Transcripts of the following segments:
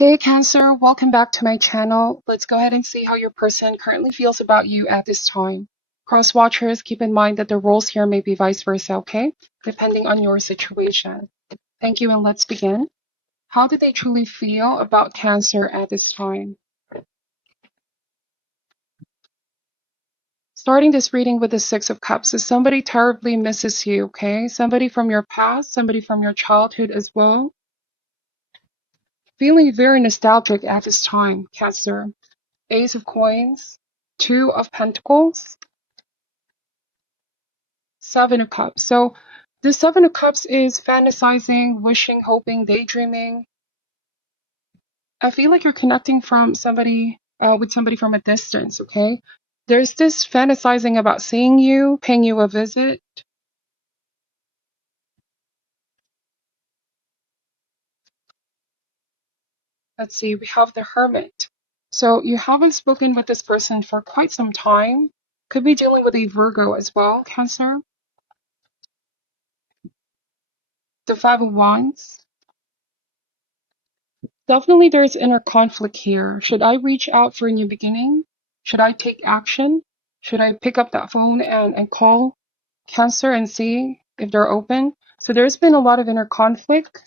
Hey Cancer, welcome back to my channel. Let's go ahead and see how your person currently feels about you at this time. Cross watchers, keep in mind that the roles here may be vice versa, okay? Depending on your situation. Thank you, and let's begin. How do they truly feel about Cancer at this time? Starting this reading with the Six of Cups, so somebody terribly misses you, okay? Somebody from your past, somebody from your childhood as well. Feeling very nostalgic at this time, Cancer. Ace of Coins, Two of Pentacles, Seven of Cups. So the Seven of Cups is fantasizing, wishing, hoping, daydreaming. I feel like you're connecting from somebody with somebody from a distance, okay? There's this fantasizing about seeing you, paying you a visit. Let's see, we have the Hermit. So you haven't spoken with this person for quite some time. Could be dealing with a Virgo as well, Cancer. The Five of Wands. Definitely there's inner conflict here. Should I reach out for a new beginning? Should I take action? Should I pick up that phone and call Cancer and see if they're open? So there's been a lot of inner conflict.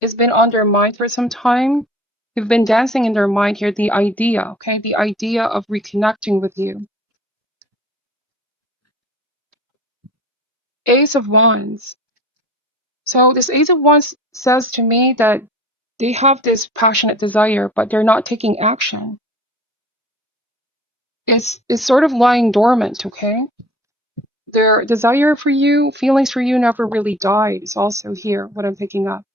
It's been on their mind for some time. You've been dancing in their mind here, the idea, okay? The idea of reconnecting with you. Ace of Wands. So this Ace of Wands says to me that they have this passionate desire, but they're not taking action. It's sort of lying dormant, okay? Their desire for you, feelings for you never really died. It's also here, what I'm picking up.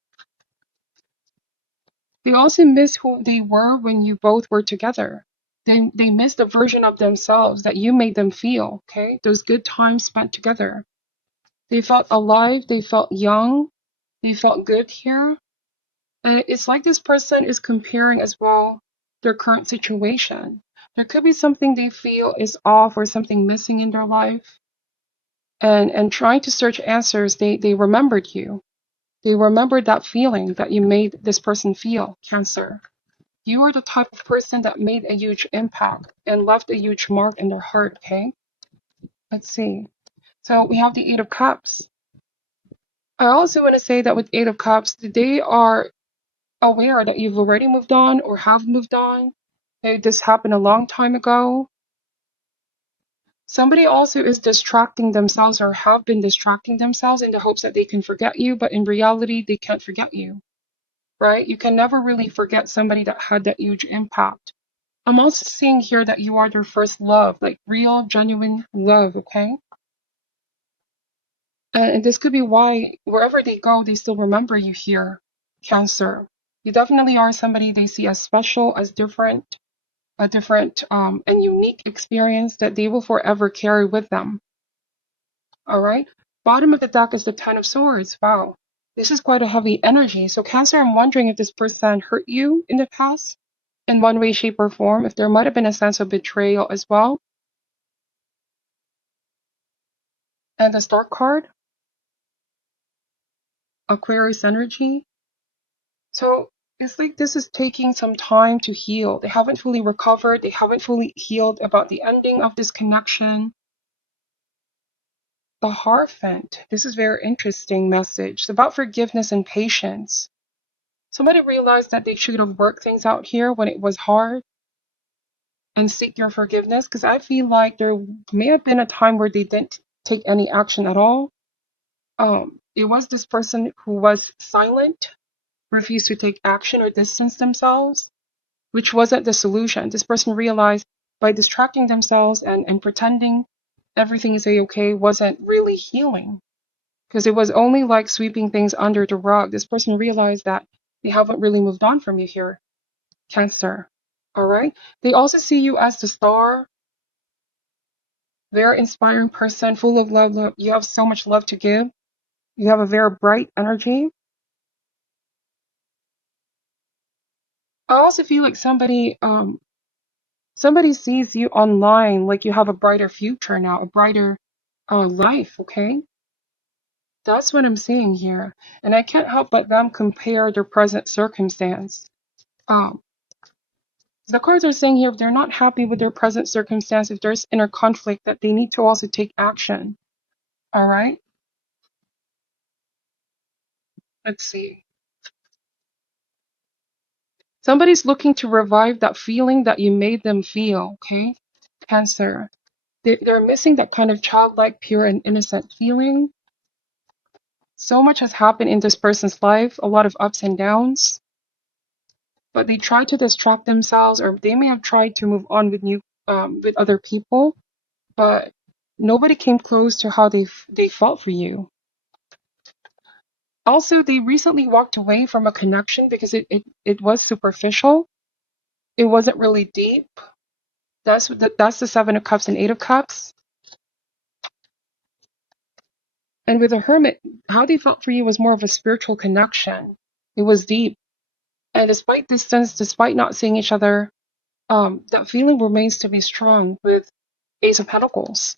They also miss who they were when you both were together. They miss the version of themselves that you made them feel, okay? Those good times spent together. They felt alive, they felt young, they felt good here. And it's like this person is comparing as well their current situation. There could be something they feel is off or something missing in their life. And trying to search answers, they remembered you. They remembered that feeling that you made this person feel, Cancer. You are the type of person that made a huge impact and left a huge mark in their heart, okay? Let's see. So we have the Eight of Cups. I also want to say that with Eight of Cups, they are aware that you've already moved on or have moved on. Okay, this happened a long time ago. Somebody also is distracting themselves or have been distracting themselves in the hopes that they can forget you, but in reality, they can't forget you, right? You can never really forget somebody that had that huge impact. I'm also seeing here that you are their first love, like real, genuine love, okay? And this could be why wherever they go, they still remember you here, Cancer. You definitely are somebody they see as special, as different, a different and unique experience that they will forever carry with them. All right. Bottom of the deck is the Ten of Swords. Wow. This is quite a heavy energy. So Cancer, I'm wondering if this person hurt you in the past in one way, shape, or form, if there might have been a sense of betrayal as well. And the Star card, Aquarius energy. So it's like this is taking some time to heal. They haven't fully recovered. They haven't fully healed about the ending of this connection. The Hierophant. This is a very interesting message. It's about forgiveness and patience. Somebody realized that they should have worked things out here when it was hard and seek your forgiveness, because I feel like there may have been a time where they didn't take any action at all. It was this person who was silent, refused to take action or distance themselves, which wasn't the solution. This person realized by distracting themselves and pretending everything is a-okay wasn't really healing, because it was only like sweeping things under the rug. This person realized that they haven't really moved on from you here, Cancer. All right. They also see you as the star, very inspiring person, full of love. You have so much love to give. You have a very bright energy. I also feel like somebody sees you online like you have a brighter future now, a brighter life, okay? That's what I'm seeing here. And I can't help but them compare their present circumstance. Um, the cards are saying here if they're not happy with their present circumstance, if there's inner conflict, that they need to also take action. All right? Let's see. Somebody's looking to revive that feeling that you made them feel, okay? Cancer. They're missing that kind of childlike, pure, and innocent feeling. So much has happened in this person's life, a lot of ups and downs, but they try to distract themselves, or they may have tried to move on with other people, but nobody came close to how they felt for you. Also, they recently walked away from a connection because it was superficial. It wasn't really deep. That's the Seven of Cups and Eight of Cups. And with the Hermit, how they felt for you was more of a spiritual connection. It was deep. And despite distance, despite not seeing each other, that feeling remains to be strong with Ace of Pentacles.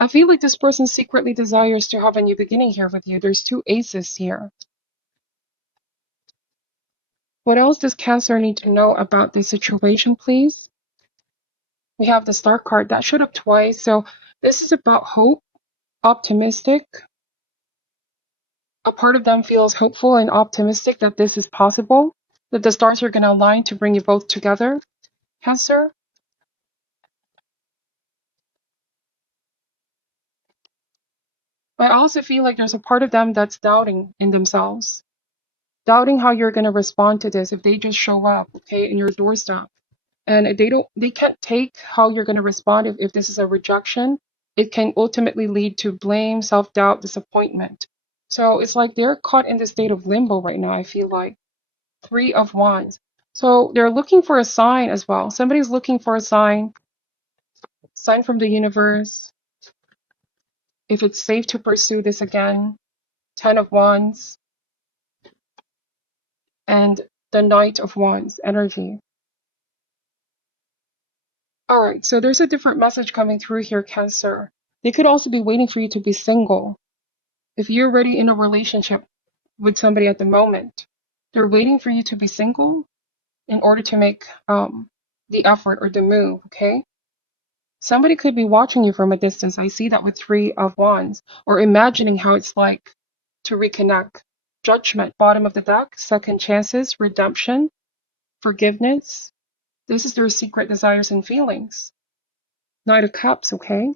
I feel like this person secretly desires to have a new beginning here with you. There's two aces here. What else does Cancer need to know about the situation, please? We have the Star card that showed up twice. So this is about hope, optimistic. A part of them feels hopeful and optimistic that this is possible, that the stars are going to align to bring you both together, Cancer. But I also feel like there's a part of them that's doubting in themselves, doubting how you're going to respond to this if they just show up, okay, in your doorstep. And they can't take how you're going to respond if this is a rejection. It can ultimately lead to blame, self-doubt, disappointment. So it's like they're caught in this state of limbo right now, I feel like. Three of Wands. So they're looking for a sign as well. Somebody's looking for a sign from the universe. If it's safe to pursue this again. Ten of Wands. And the Knight of Wands energy. Alright, so there's a different message coming through here, Cancer. They could also be waiting for you to be single. If you're already in a relationship with somebody at the moment, they're waiting for you to be single in order to make the effort or the move, okay? Somebody could be watching you from a distance. I see that with Three of Wands, or imagining how it's like to reconnect. Judgment, bottom of the deck, second chances, redemption, forgiveness. This is their secret desires and feelings. Knight of Cups, okay?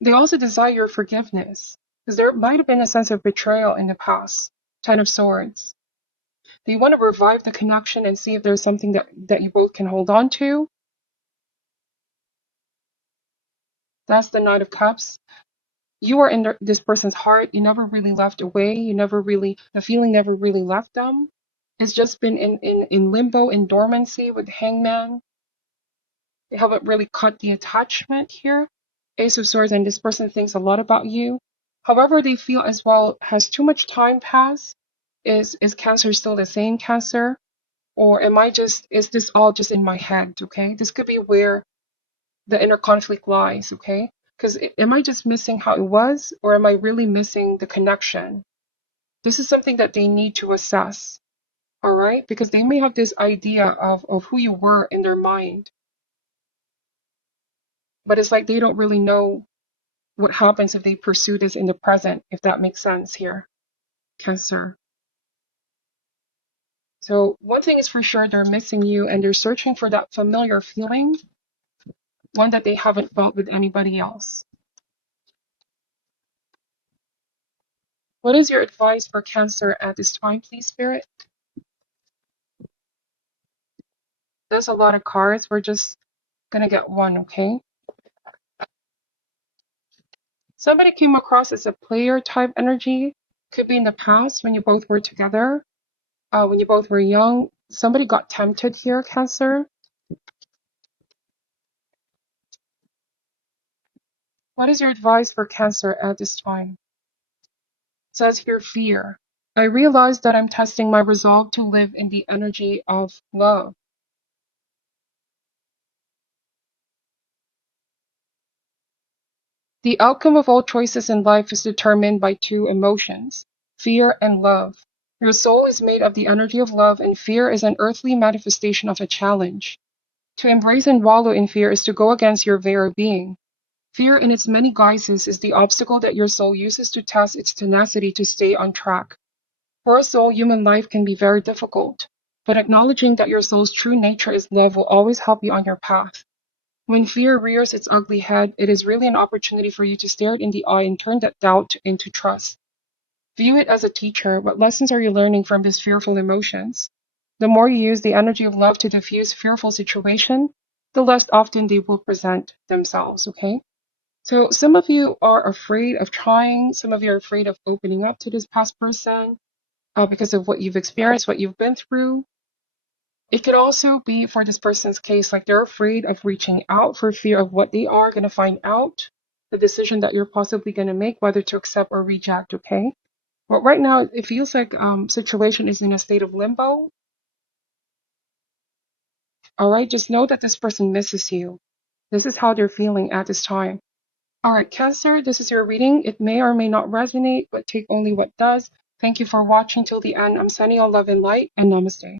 They also desire forgiveness, because there might have been a sense of betrayal in the past. Ten of Swords. They want to revive the connection and see if there's something that you both can hold on to. That's the Knight of Cups. You are in this person's heart. You never really left away. The feeling never really left them. It's just been in limbo, in dormancy with Hangman. They haven't really cut the attachment here. Ace of Swords, and this person thinks a lot about you. However, they feel as well, has too much time passed? Is Cancer still the same Cancer? Or is this all just in my head, okay? This could be where the inner conflict lies, okay? Because am I just missing how it was, or am I really missing the connection? This is something that they need to assess, all right? Because they may have this idea of who you were in their mind, but it's like they don't really know what happens if they pursue this in the present, if that makes sense here, Cancer. So one thing is for sure, they're missing you and they're searching for that familiar feeling, one that they haven't felt with anybody else. What is your advice for Cancer at this time, please, Spirit? There's a lot of cards. We're just gonna get one, okay? Somebody came across as a player type energy. Could be in the past when you both were together, when you both were young. Somebody got tempted here, Cancer. What is your advice for Cancer at this time? It says here, fear. I realize that I'm testing my resolve to live in the energy of love. The outcome of all choices in life is determined by two emotions, fear and love. Your soul is made of the energy of love, and fear is an earthly manifestation of a challenge. To embrace and wallow in fear is to go against your very being. Fear in its many guises is the obstacle that your soul uses to test its tenacity to stay on track. For a soul, human life can be very difficult, but acknowledging that your soul's true nature is love will always help you on your path. When fear rears its ugly head, it is really an opportunity for you to stare it in the eye and turn that doubt into trust. View it as a teacher. What lessons are you learning from these fearful emotions? The more you use the energy of love to diffuse fearful situation, the less often they will present themselves, okay? So some of you are afraid of trying, some of you are afraid of opening up to this past person because of what you've experienced, what you've been through. It could also be for this person's case, like they're afraid of reaching out for fear of what they are going to find out, the decision that you're possibly going to make, whether to accept or reject, okay? But right now, it feels like situation is in a state of limbo. All right, just know that this person misses you. This is how they're feeling at this time. All right, Cancer, this is your reading. It may or may not resonate, but take only what does. Thank you for watching till the end. I'm sending you love and light, and namaste.